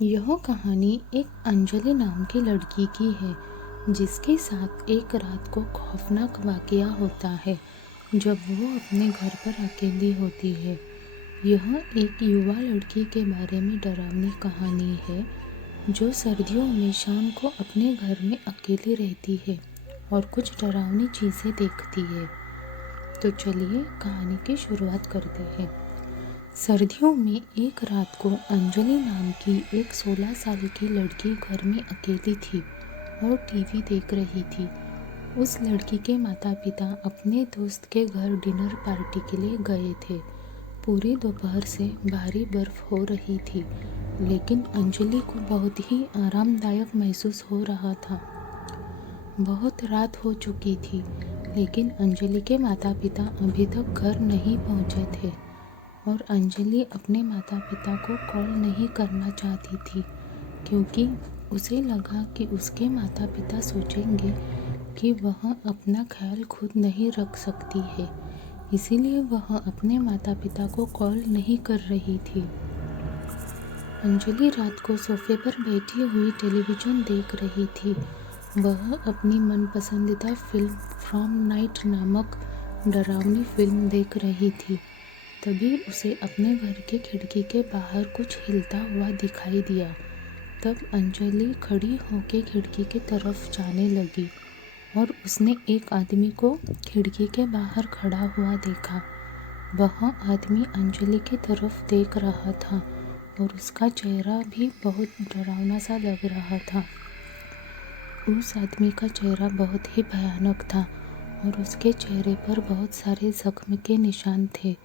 यह कहानी एक अंजलि नाम की लड़की की है जिसके साथ एक रात को खौफनाक वाकया होता है जब वो अपने घर पर अकेली होती है। यह एक युवा लड़की के बारे में डरावनी कहानी है जो सर्दियों में शाम को अपने घर में अकेली रहती है और कुछ डरावनी चीज़ें देखती है। तो चलिए कहानी की शुरुआत करते हैं। सर्दियों में एक रात को अंजलि नाम की एक 16 साल की लड़की घर में अकेली थी और टीवी देख रही थी। उस लड़की के माता पिता अपने दोस्त के घर डिनर पार्टी के लिए गए थे। पूरी दोपहर से भारी बर्फ हो रही थी, लेकिन अंजलि को बहुत ही आरामदायक महसूस हो रहा था। बहुत रात हो चुकी थी, लेकिन अंजलि के माता पिता अभी तक घर नहीं पहुंचे थे और अंजलि अपने माता पिता को कॉल नहीं करना चाहती थी क्योंकि उसे लगा कि उसके माता पिता सोचेंगे कि वह अपना ख्याल खुद नहीं रख सकती है, इसीलिए वह अपने माता पिता को कॉल नहीं कर रही थी। अंजलि रात को सोफे पर बैठी हुई टेलीविज़न देख रही थी। वह अपनी मनपसंदीदा फिल्म फ्रॉम नाइट नामक डरावनी फिल्म देख रही थी। तभी उसे अपने घर के खिड़की के बाहर कुछ हिलता हुआ दिखाई दिया। तब अंजलि खड़ी होकर खिड़की की तरफ जाने लगी और उसने एक आदमी को खिड़की के बाहर खड़ा हुआ देखा। वह आदमी अंजलि की तरफ देख रहा था और उसका चेहरा भी बहुत डरावना सा लग रहा था। उस आदमी का चेहरा बहुत ही भयानक था और उसके चेहरे पर बहुत सारे जख्म के निशान थे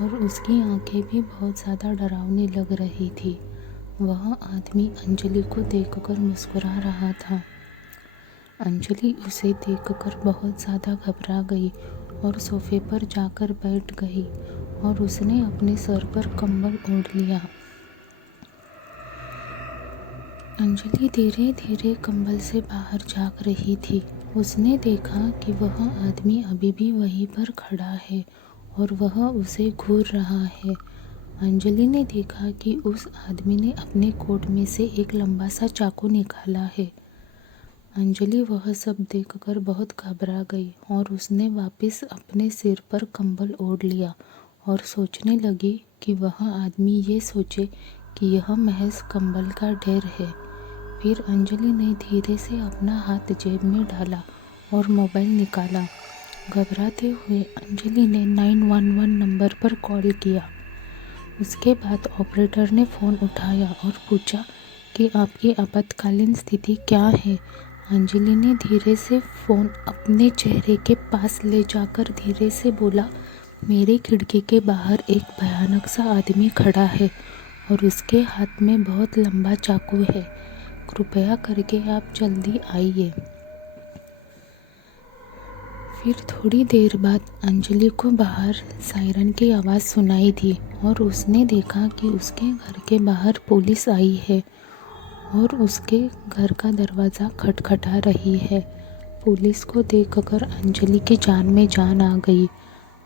और उसकी आंखें भी बहुत ज़्यादा डरावनी लग रही थी। वह आदमी अंजलि को देखकर मुस्कुरा रहा था। अंजलि उसे देखकर बहुत ज़्यादा घबरा गई और सोफे पर जाकर बैठ गई और उसने अपने सर पर कंबल ओढ़ लिया। अंजलि धीरे धीरे कंबल से बाहर झांक रही थी। उसने देखा कि वह आदमी अभी भी वहीं पर खड़ा है और वह उसे घूर रहा है। अंजलि ने देखा कि उस आदमी ने अपने कोट में से एक लंबा सा चाकू निकाला है। अंजलि वह सब देखकर बहुत घबरा गई और उसने वापस अपने सिर पर कंबल ओढ़ लिया और सोचने लगी कि वह आदमी ये सोचे कि यह महज कंबल का ढेर है। फिर अंजलि ने धीरे से अपना हाथ जेब में डाला और मोबाइल निकाला। घबराते हुए अंजलि ने 911 नंबर पर कॉल किया। उसके बाद ऑपरेटर ने फ़ोन उठाया और पूछा कि आपकी आपातकालीन स्थिति क्या है। अंजलि ने धीरे से फ़ोन अपने चेहरे के पास ले जाकर धीरे से बोला, मेरी खिड़की के बाहर एक भयानक सा आदमी खड़ा है और उसके हाथ में बहुत लंबा चाकू है। कृपया करके आप जल्दी आइए। फिर थोड़ी देर बाद अंजलि को बाहर सायरन की आवाज़ सुनाई दी और उसने देखा कि उसके घर के बाहर पुलिस आई है और उसके घर का दरवाज़ा खटखटा रही है। पुलिस को देखकर अंजलि की जान में जान आ गई।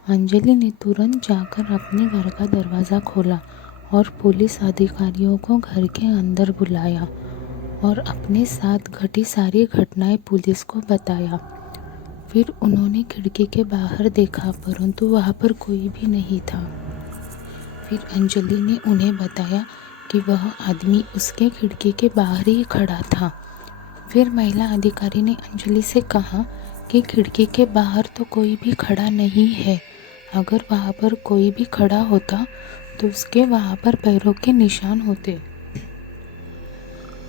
अंजलि ने तुरंत जाकर अपने घर का दरवाज़ा खोला और पुलिस अधिकारियों को घर के अंदर बुलाया और अपने साथ घटी सारी घटनाएं पुलिस को बताया। फिर उन्होंने खिड़की के बाहर देखा, परंतु वहाँ पर कोई भी नहीं था। फिर अंजलि ने उन्हें बताया कि वह आदमी उसके खिड़की के बाहर ही खड़ा था। फिर महिला अधिकारी ने अंजलि से कहा कि खिड़की के बाहर तो कोई भी खड़ा नहीं है। अगर वहाँ पर कोई भी खड़ा होता तो उसके वहाँ पर पैरों के निशान होते।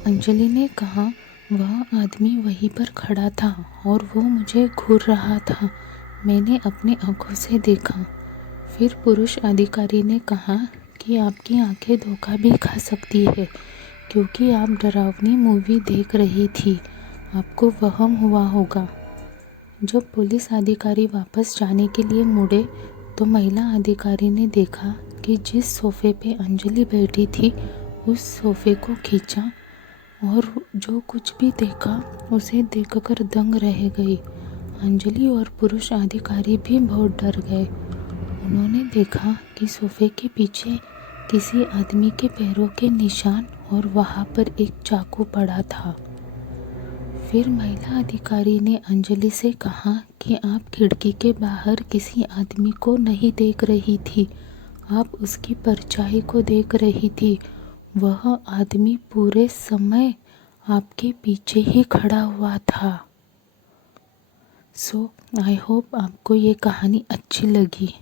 अंजलि ने कहा, वह आदमी वहीं पर खड़ा था और वो मुझे घूर रहा था। मैंने अपनी आंखों से देखा। फिर पुरुष अधिकारी ने कहा कि आपकी आंखें धोखा भी खा सकती है क्योंकि आप डरावनी मूवी देख रही थी, आपको वहम हुआ होगा। जब पुलिस अधिकारी वापस जाने के लिए मुड़े तो महिला अधिकारी ने देखा कि जिस सोफे पे अंजलि बैठी थी उस सोफे को खींचा और जो कुछ भी देखा उसे देखकर दंग रह गई। अंजलि और पुरुष अधिकारी भी बहुत डर गए। उन्होंने देखा कि सोफे के पीछे किसी आदमी के पैरों के निशान और वहाँ पर एक चाकू पड़ा था। फिर महिला अधिकारी ने अंजलि से कहा कि आप खिड़की के बाहर किसी आदमी को नहीं देख रही थी, आप उसकी परछाई को देख रही थी। वह आदमी पूरे समय आपके पीछे ही खड़ा हुआ था। सो आई होप आपको ये कहानी अच्छी लगी।